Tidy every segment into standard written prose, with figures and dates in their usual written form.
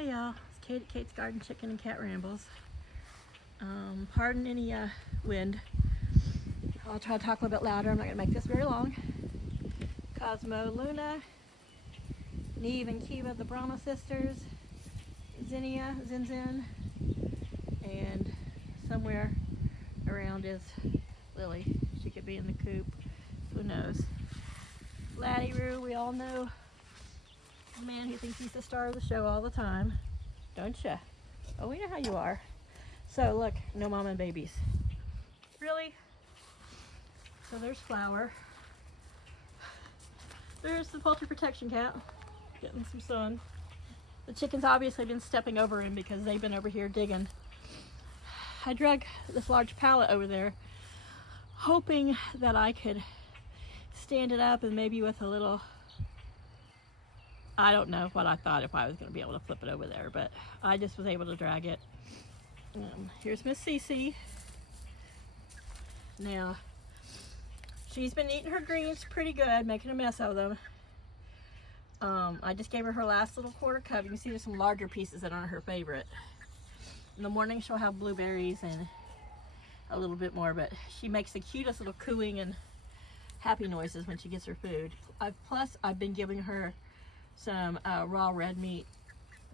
Hey y'all, it's Kate at Kate's Garden Chicken and Cat Rambles. Pardon any wind. I'll try to talk a little bit louder. I'm not going to make this very long. Cosmo, Luna, Neve and Kiva, the Brahma sisters, Zinnia, Zin, and somewhere around is Lily. She could be in the coop. Who knows? Laddie Roo, we all know the man who thinks he's the star of the show all the time. Don't ya? Oh, we know how you are. So look, no mama and babies. Really? So there's Flower. There's the poultry protection cat, getting some sun. The chickens obviously been stepping over him because they've been over here digging. I drug this large pallet over there, hoping that I could stand it up and maybe with a little, I don't know what I thought if I was going to be able to flip it over there, but I just was able to drag it. Here's Miss Cece. Now, she's been eating her greens pretty good, making a mess of them. I just gave her last little quarter cup. You can see there's some larger pieces that aren't her favorite. In the morning she'll have blueberries and a little bit more, but she makes the cutest little cooing and happy noises when she gets her food. Plus, I've been giving her some raw red meat,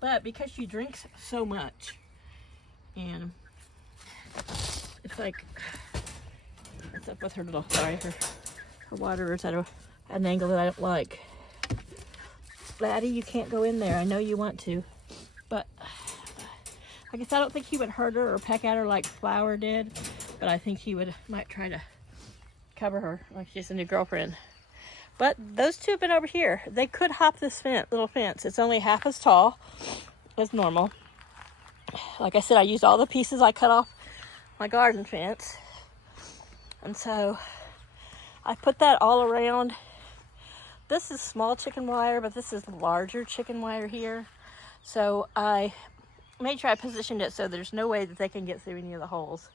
but because she drinks so much, and it's like, what's up with her little, sorry, her water is at an angle that I don't like. Laddie, you can't go in there. I know you want to, but I guess I don't think he would hurt her or peck at her like Flower did, but I think he might try to cover her like she's a new girlfriend. But those two have been over here. They could hop this little fence. It's only half as tall as normal. Like I said, I used all the pieces I cut off my garden fence. And so I put that all around. This is small chicken wire, but this is larger chicken wire here. So I made sure I positioned it so there's no way that they can get through any of the holes.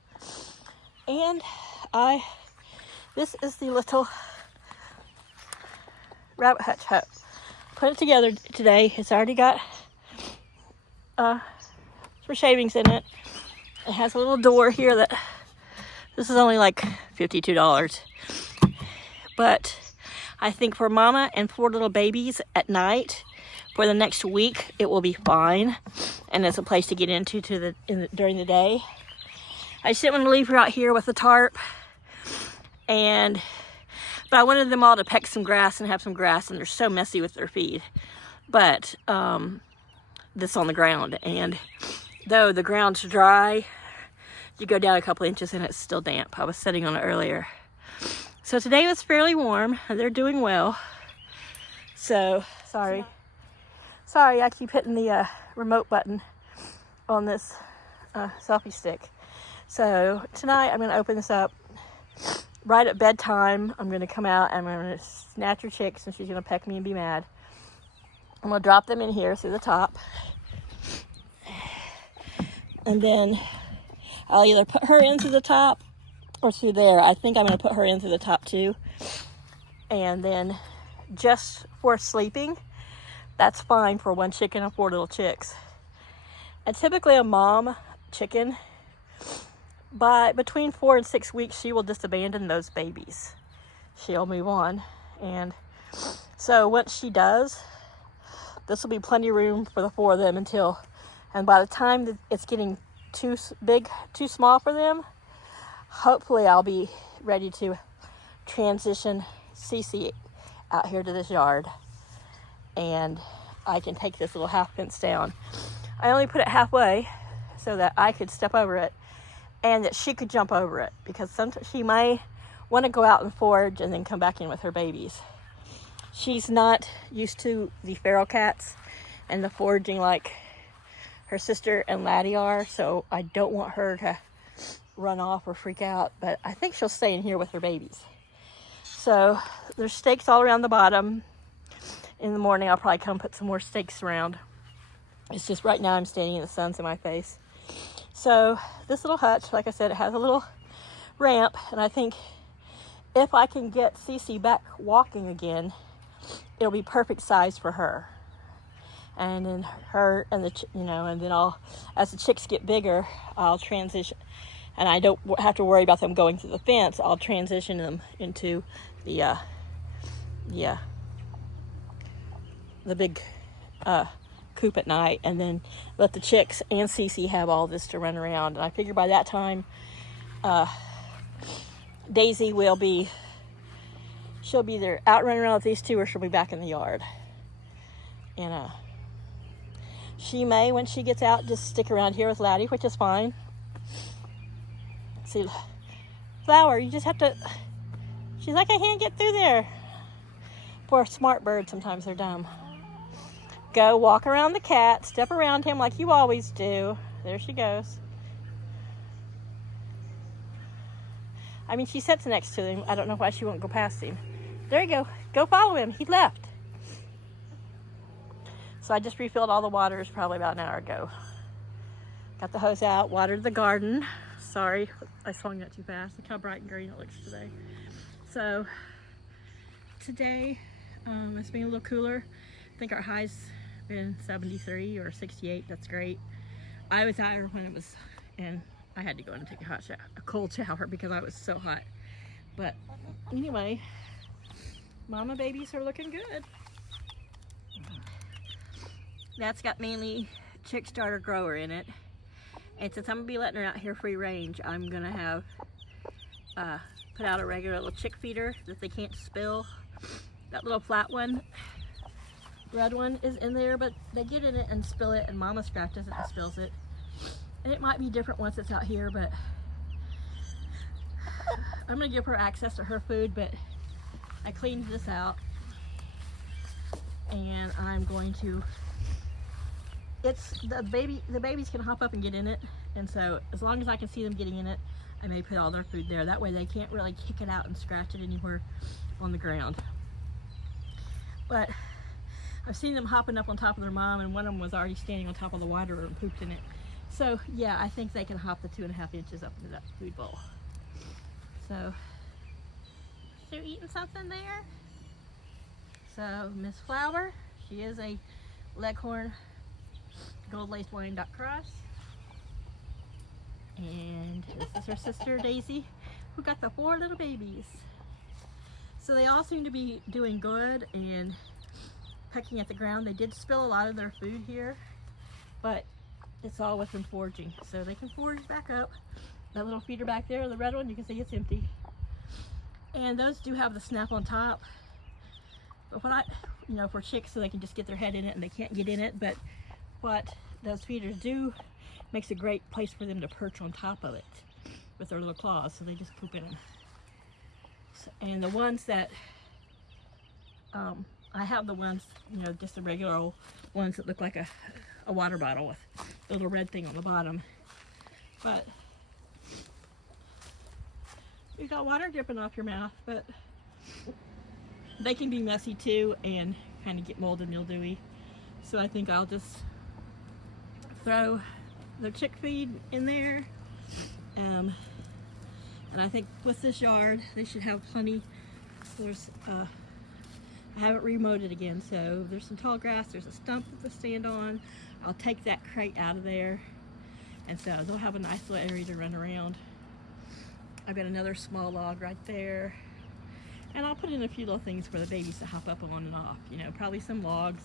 And this is the little rabbit hutch hut. Put it together today. It's already got some shavings in it. It has a little door here that this is only like $52. But I think for mama and 4 little babies at night for the next week, it will be fine. And it's a place to get into during the day. I just didn't want to leave her out here with the tarp. But I wanted them all to peck some grass and have some grass, and they're so messy with their feed. But this on the ground, and though the ground's dry, you go down a couple inches and it's still damp. I was sitting on it earlier. So today was fairly warm, and they're doing well. So, sorry, I keep hitting the remote button on this selfie stick. So tonight I'm going to open this up. Right at bedtime, I'm going to come out and I'm going to snatch her chicks, and she's going to peck me and be mad. I'm going to drop them in here through the top. And then I'll either put her in through the top or through there. I think I'm going to put her in through the top too. And then just for sleeping, that's fine for 1 chicken and 4 little chicks. And typically a mom chicken, between 4 and 6 weeks, she will just abandon those babies. She'll move on. And so once she does, this will be plenty of room for the 4 of them and by the time that it's getting too big, too small for them, hopefully I'll be ready to transition Cece out here to this yard. And I can take this little half fence down. I only put it halfway so that I could step over it, and that she could jump over it, because sometimes she may want to go out and forage and then come back in with her babies. She's not used to the feral cats and the foraging like her sister and Laddie are, so I don't want her to run off or freak out, but I think she'll stay in here with her babies. So there's stakes all around the bottom. In the morning I'll probably come put some more stakes around. It's just right now I'm standing in the sun's in my face. So this little hutch, like I said, it has a little ramp, and I think if I can get Cece back walking again, it'll be perfect size for her. and then her and and then as the chicks get bigger, I'll transition, and I don't have to worry about them going through the fence. I'll transition them into the big coop at night, and then let the chicks and Cece have all this to run around. And I figure by that time, Daisy she'll be either out running around with these two, or she'll be back in the yard. And she may, when she gets out, just stick around here with Laddie, which is fine. See, Flower, you just have to... She's like, I can't get through there. Poor smart bird, sometimes they're dumb. Go walk around the cat, step around him like you always do. There she goes. I mean, she sits next to him. I don't know why she won't go past him. There you go. Go follow him. He left. So I just refilled all the waters probably about an hour ago. Got the hose out, watered the garden. Sorry, I swung that too fast. Look how bright and green it looks today. So today, it's been a little cooler. I think our high's been 73 or 68. That's great. I was out here when it was, and I had to go in and take a cold shower because I was so hot. But anyway, mama babies are looking good. That's got mainly chick starter grower in it. And since I'm gonna be letting her out here free range, I'm gonna have put out a regular little chick feeder that they can't spill. That little flat one, red one, is in there, but they get in it and spill it, and mama scratches it and spills it. And it might be different once it's out here, but I'm gonna give her access to her food. But I cleaned this out, and I'm going to, the babies can hop up and get in it, and so as long as I can see them getting in it, I may put all their food there. That way they can't really kick it out and scratch it anywhere on the ground. But I've seen them hopping up on top of their mom, and one of them was already standing on top of the water and pooped in it. So yeah, I think they can hop the 2.5 inches up into that food bowl. So they're eating something there. So Miss Flower, she is a Leghorn gold laced wine duck cross. And this is her sister Daisy, who got the 4 little babies. So they all seem to be doing good and pecking at the ground. They did spill a lot of their food here, but it's all with them foraging. So they can forage back up. That little feeder back there, the red one, you can see it's empty. And those do have the snap on top. But what for chicks, so they can just get their head in it and they can't get in it. But what those feeders do makes a great place for them to perch on top of it with their little claws. So they just poop in them. And the ones that, I have the ones, just the regular old ones that look like a water bottle with the little red thing on the bottom. But you got water dripping off your mouth, but they can be messy too and kind of get mold and mildewy. So I think I'll just throw the chick feed in there. And I think with this yard, they should have plenty. There's, I haven't remowed it again, so there's some tall grass, there's a stump that they stand on. I'll take that crate out of there, and so they'll have a nice little area to run around. I've got another small log right there, and I'll put in a few little things for the babies to hop up on and off, probably some logs.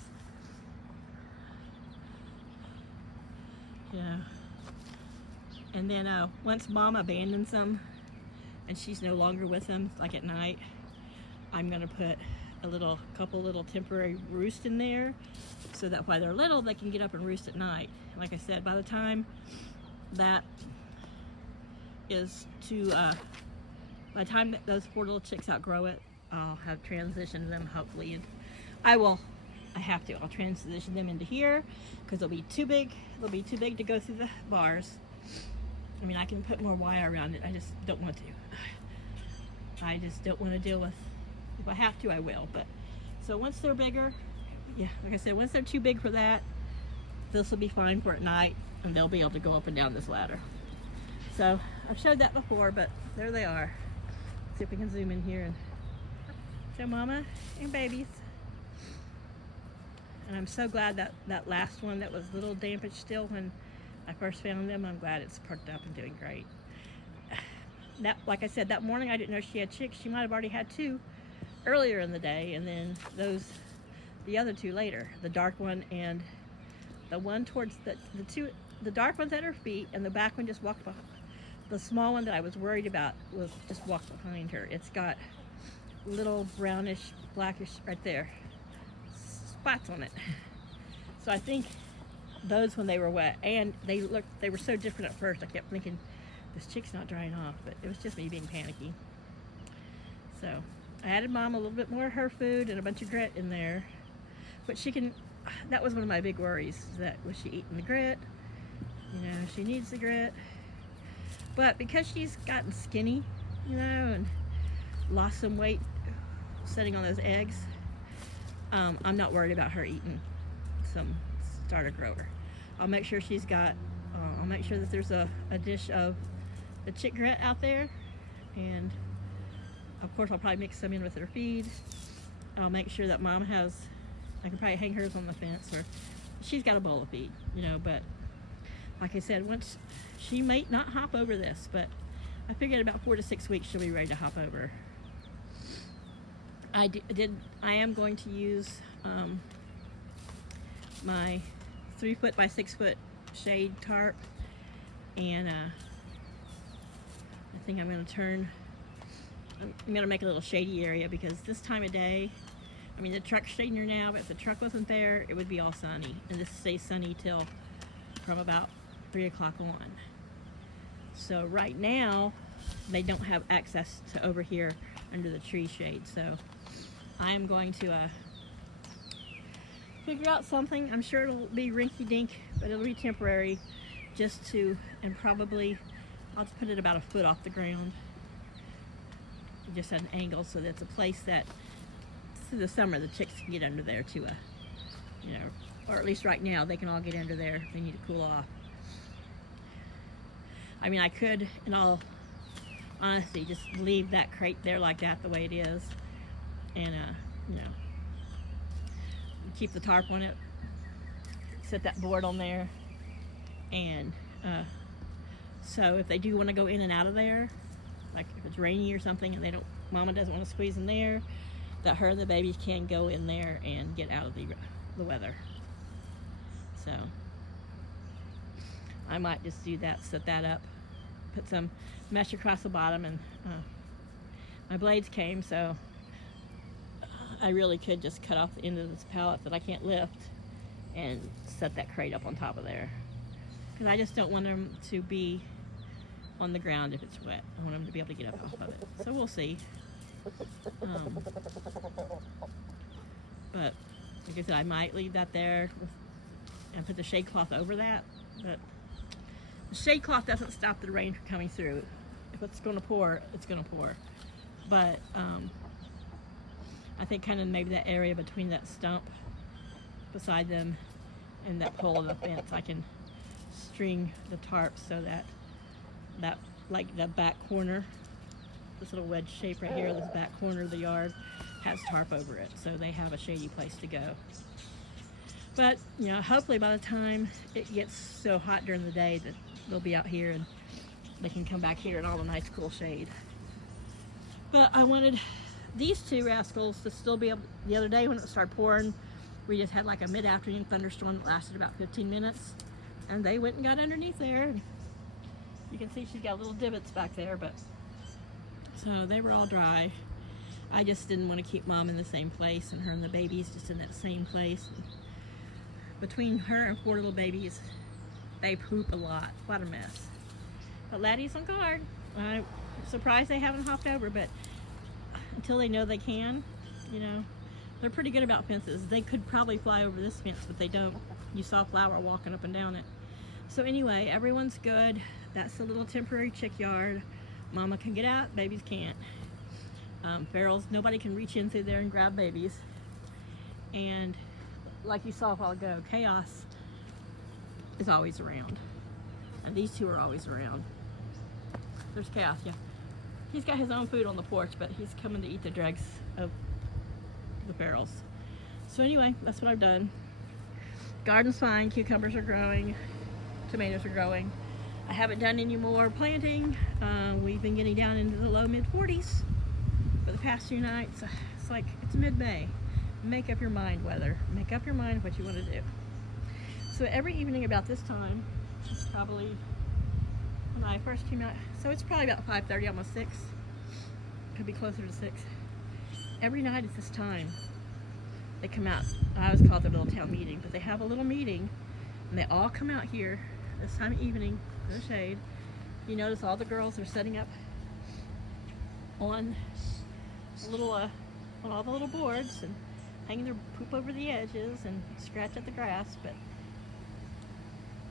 And then once mom abandons them and she's no longer with them, like at night, I'm gonna put a couple little temporary roosts in there, so that while they're little, they can get up and roost at night. Like I said, by the time that is by the time that those 4 little chicks outgrow it, I'll have transitioned them, hopefully. And I'll transition them into here, because they'll be too big to go through the bars. I mean, I can put more wire around it, I just don't want to. I just don't want to deal with, if I have to, I will. But so once they're bigger, like I said, once they're too big for that, this will be fine for at night, and they'll be able to go up and down this ladder. So I've showed that before, but there they are. Let's see if we can zoom in here and show mama and babies. And I'm so glad that that last one that was a little damaged still when I first found them, I'm glad it's perked up and doing great. That, like I said, that morning I didn't know she had chicks. She might have already had 2 earlier in the day, and then the other 2 later. The dark one and the one towards the dark one's at her feet, and the back one just walked behind. The small one that I was worried about was just walked behind her. It's got little brownish, blackish right there spots on it. So I think those when they were wet, and they were so different at first. I kept thinking, this chick's not drying off, but it was just me being panicky. So I added Mom a little bit more of her food and a bunch of grit in there, but that was one of my big worries, is that was she eating the grit? You know, she needs the grit. But because she's gotten skinny, you know, and lost some weight sitting on those eggs, I'm not worried about her eating some starter grower. I'll make sure I'll make sure that there's a dish of the chick grit out there, and of course I'll probably mix some in with her feed. I'll make sure that Mom I can probably hang hers on the fence, or she's got a bowl of feed, you know, but like I said, once she might not hop over this, but I figured about 4 to 6 weeks she'll be ready to hop over. I am going to use my 3-foot by 6-foot shade tarp, and I think I'm going to make a little shady area, because this time of day, I mean, the truck's shading her now, but if the truck wasn't there, it would be all sunny, and this stays sunny till from about 3 o'clock on. So right now they don't have access to over here under the tree shade, so I am going to figure out something. I'm sure it'll be rinky-dink, but it'll be temporary, and probably I'll just put it about 1 foot off the ground, just at an angle, so that it's a place that through the summer the chicks can get under there to you know, or at least right now they can all get under there if they need to cool off. I mean, I could, in all honesty, just leave that crate there like that the way it is, and you know, keep the tarp on it, set that board on there, and so if they do want to go in and out of there, like if it's rainy or something and Mama doesn't want to squeeze in there, that her and the babies can go in there and get out of the weather. So I might just do that, set that up, put some mesh across the bottom, and my blades came, so I really could just cut off the end of this pallet that I can't lift and set that crate up on top of there, because I just don't want them to be on the ground if it's wet. I want them to be able to get up off of it. So we'll see. But like I said, I might leave that there and put the shade cloth over that, but the shade cloth doesn't stop the rain from coming through. If it's going to pour, it's going to pour. But I think kind of maybe that area between that stump beside them and that pole of the fence, I can string the tarp so that like the back corner, this little wedge shape right here, this back corner of the yard has tarp over it, so they have a shady place to go. But you know, hopefully by the time it gets so hot during the day that they'll be out here and they can come back here in all the nice cool shade. But I wanted these 2 rascals to still be able. The other day when it started pouring, we just had like a mid-afternoon thunderstorm that lasted about 15 minutes, and they went and got underneath there. You can see she's got little divots back there, but so they were all dry. I just didn't want to keep Mom in the same place and her and the babies just in that same place. Between her and 4 little babies, they poop a lot. What a mess. But Laddie's on guard. I'm surprised they haven't hopped over, but until they know they can, you know, they're pretty good about fences. They could probably fly over this fence, but they don't. You saw Flower walking up and down it. So anyway, everyone's good. That's the little temporary chick yard. Mama can get out, babies can't. Ferals, nobody can reach in through there and grab babies. And like you saw a while ago, Chaos is always around. And these 2 are always around. There's Chaos, yeah. He's got his own food on the porch, but he's coming to eat the dregs of the ferals. So anyway, that's what I've done. garden's fine. Cucumbers are growing. Tomatoes are growing. I haven't done any more planting. We've been getting down into the low mid 40s for the past few nights. It's like, it's mid-May. Make up your mind, weather. Make up your mind what you want to do. So every evening about this time, it's probably when I first came out, so it's probably about 5:30, almost 6. Could be closer to 6. Every night at this time, they come out. I always call it their little town meeting, but they have a little meeting, and they all come out here this time of evening in the shade. You notice all the girls are setting up on little, on all the little boards and hanging their poop over the edges and scratch at the grass, but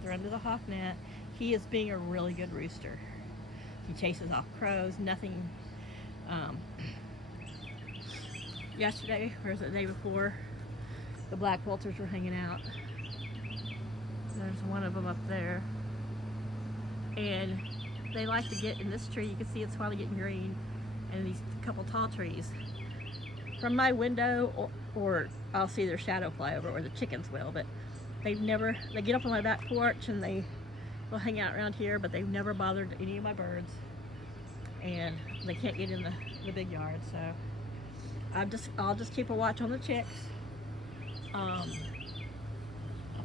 they're under the hawk net. He is being a really good rooster. He chases off crows, nothing. Yesterday, or was it the day before, the black vultures were hanging out. There's one of them up there. And they like to get in this tree. You can see it's finally getting green. And these couple tall trees. From my window, or I'll see their shadow fly over, or the chickens will, but they get up on my back porch and they will hang out around here, but they've never bothered any of my birds. And they can't get in the big yard, so I'll just keep a watch on the chicks. I'll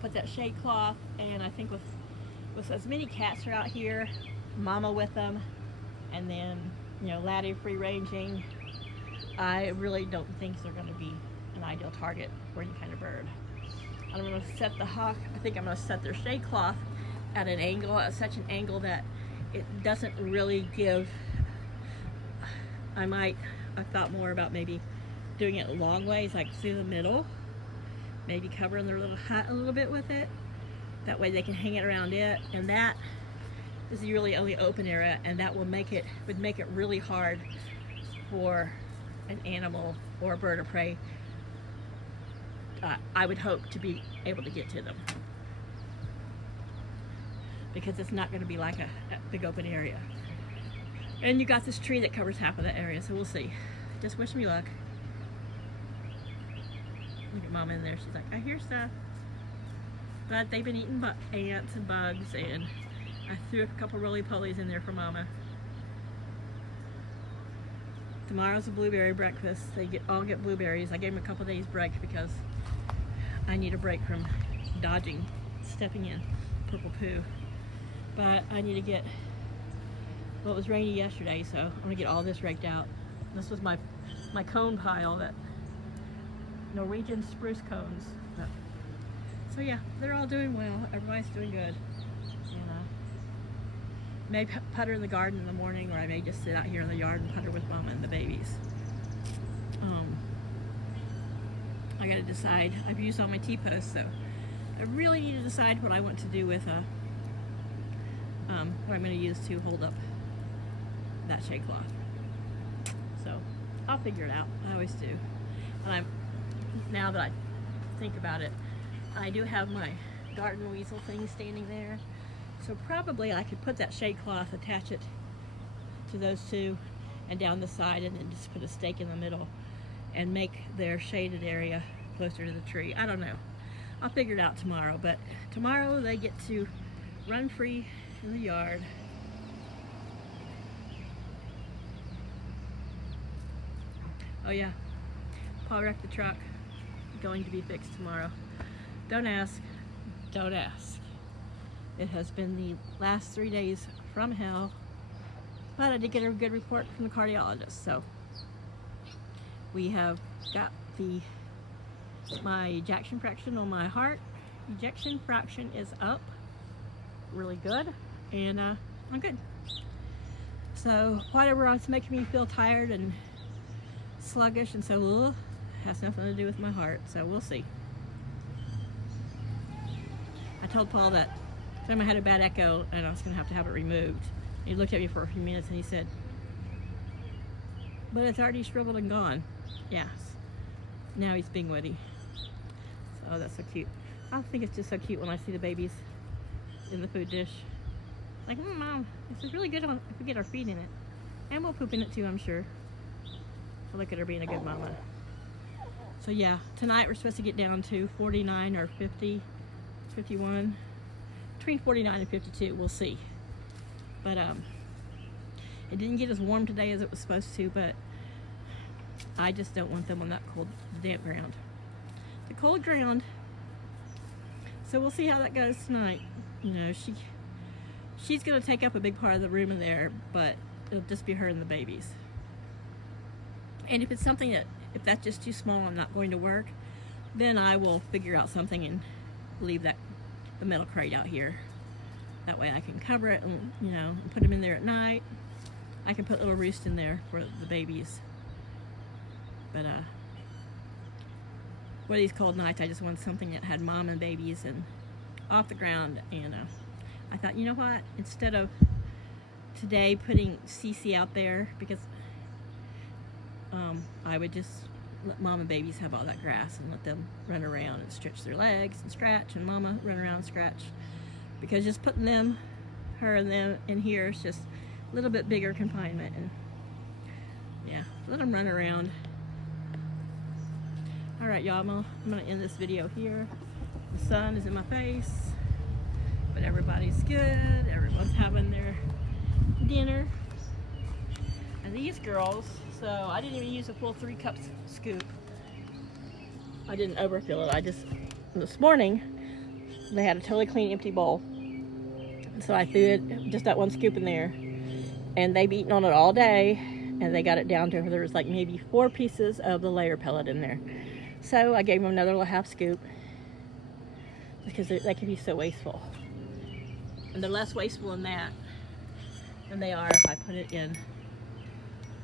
put that shade cloth, and I think with as many cats are out here, mama with them, and then, you know, Laddie free ranging, I really don't think they're going to be an ideal target for any kind of bird. I'm going to set the hawk, I think I'm going to set their shade cloth at an angle, at such an angle that it doesn't really give. I thought more about maybe doing it long ways, like through the middle, maybe covering their little hut a little bit with it. That way they can hang it around it, and that is the really only open area, and that would make it really hard for an animal or a bird of prey, I would hope, to be able to get to them, because it's not going to be like a big open area. And you got this tree that covers half of that area, so we'll see. Just wish me luck. Look at Mama in there. She's like, I hear stuff. But they've been eating ants and bugs, and I threw a couple roly-polies in there for Mama. Tomorrow's a blueberry breakfast. They all get blueberries. I gave them a couple days break because I need a break from stepping in purple poo. But I need to get, well, it was rainy yesterday, so I'm gonna get all this raked out. This was my cone pile, that Norwegian spruce cones. So yeah, they're all doing well. Everybody's doing good. And may putter in the garden in the morning, or I may just sit out here in the yard and putter with Mama and the babies. I gotta decide. I've used all my T-posts, so I really need to decide what I want to do with what I'm going to use to hold up that shade cloth. So I'll figure it out. I always do. And now that I think about it, I do have my garden weasel thing standing there. So probably I could put that shade cloth, attach it to those two, and down the side, and then just put a stake in the middle and make their shaded area closer to the tree. I don't know. I'll figure it out tomorrow, but tomorrow they get to run free in the yard. Oh yeah, Paul wrecked the truck. Going to be fixed tomorrow. Don't ask. Don't ask. It has been the last 3 days from hell, but I did get a good report from the cardiologist, so we have got my ejection fraction on my heart. Ejection fraction is up really good, and I'm good. So whatever else making me feel tired and sluggish and so has nothing to do with my heart, so we'll see. I told Paul that time I had a bad echo and I was going to have it removed. He looked at me for a few minutes and he said, but it's already shriveled and gone. Yes. Now he's being witty. So that's so cute. I think it's just so cute when I see the babies in the food dish. Like, Mom, this is really good if we get our feet in it. And we'll poop in it too, I'm sure. So look at her being a good mama. So yeah, tonight we're supposed to get down to 49 or 50 51, between 49 and 52, we'll see. But it didn't get as warm today as it was supposed to, but I just don't want them on that cold, damp ground. The cold ground, so we'll see how that goes tonight. You know, she's gonna take up a big part of the room in there, but it'll just be her and the babies. And if it's something that, if that's just too small and not going to work, then I will figure out something and leave the metal crate out here. That way I can cover it and, you know, and put them in there at night. I can put little roost in there for the babies. But one of these cold nights, I just wanted something that had mom and babies and off the ground. And I thought, you know what? Instead of today putting Cece out there, because I would just let mom and babies have all that grass and let them run around and stretch their legs and scratch, and mama run around and scratch. Because just putting them, her and them in here is just a little bit bigger confinement. And yeah, let them run around. All right, y'all, I'm gonna end this video here. The sun is in my face, but everybody's good. Everyone's having their dinner. And these girls, so I didn't even use a full 3 cups scoop. I didn't overfill it. I just, this morning, they had a totally clean, empty bowl. So I threw it, just that 1 scoop in there. And they've eaten on it all day, and they got it down to where there was like maybe 4 pieces of the layer pellet in there. So I gave them another little half scoop, because they can be so wasteful. And they're less wasteful in that than they are if I put it in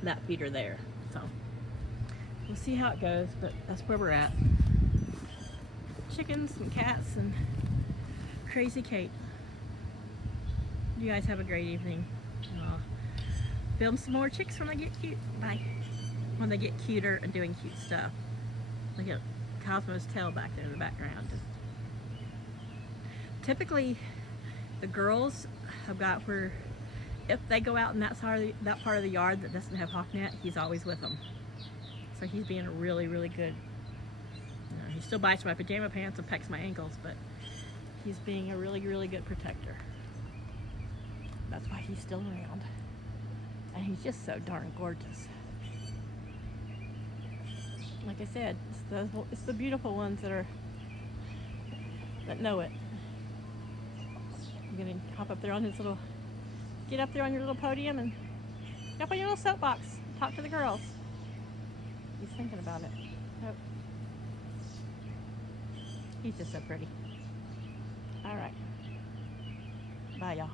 that feeder there. So we'll see how it goes, but that's where we're at. Chickens and cats and crazy Kate. You guys have a great evening. Film some more chicks when they get cute. Bye. When they get cuter and doing cute stuff. Look at Cosmo's tail back there in the background. Typically, the girls have got where, if they go out in that part of the yard that doesn't have hawk net, he's always with them. So he's being a really, really good. He still bites my pajama pants and pecks my ankles, but he's being a really, really good protector. That's why he's still around. And he's just so darn gorgeous. Like I said, it's the beautiful ones that know it. I'm gonna hop up there on his little, get up there on your little podium and get up on your little soapbox. Talk to the girls. He's thinking about it. Nope. He's just so pretty. All right. Bye, y'all.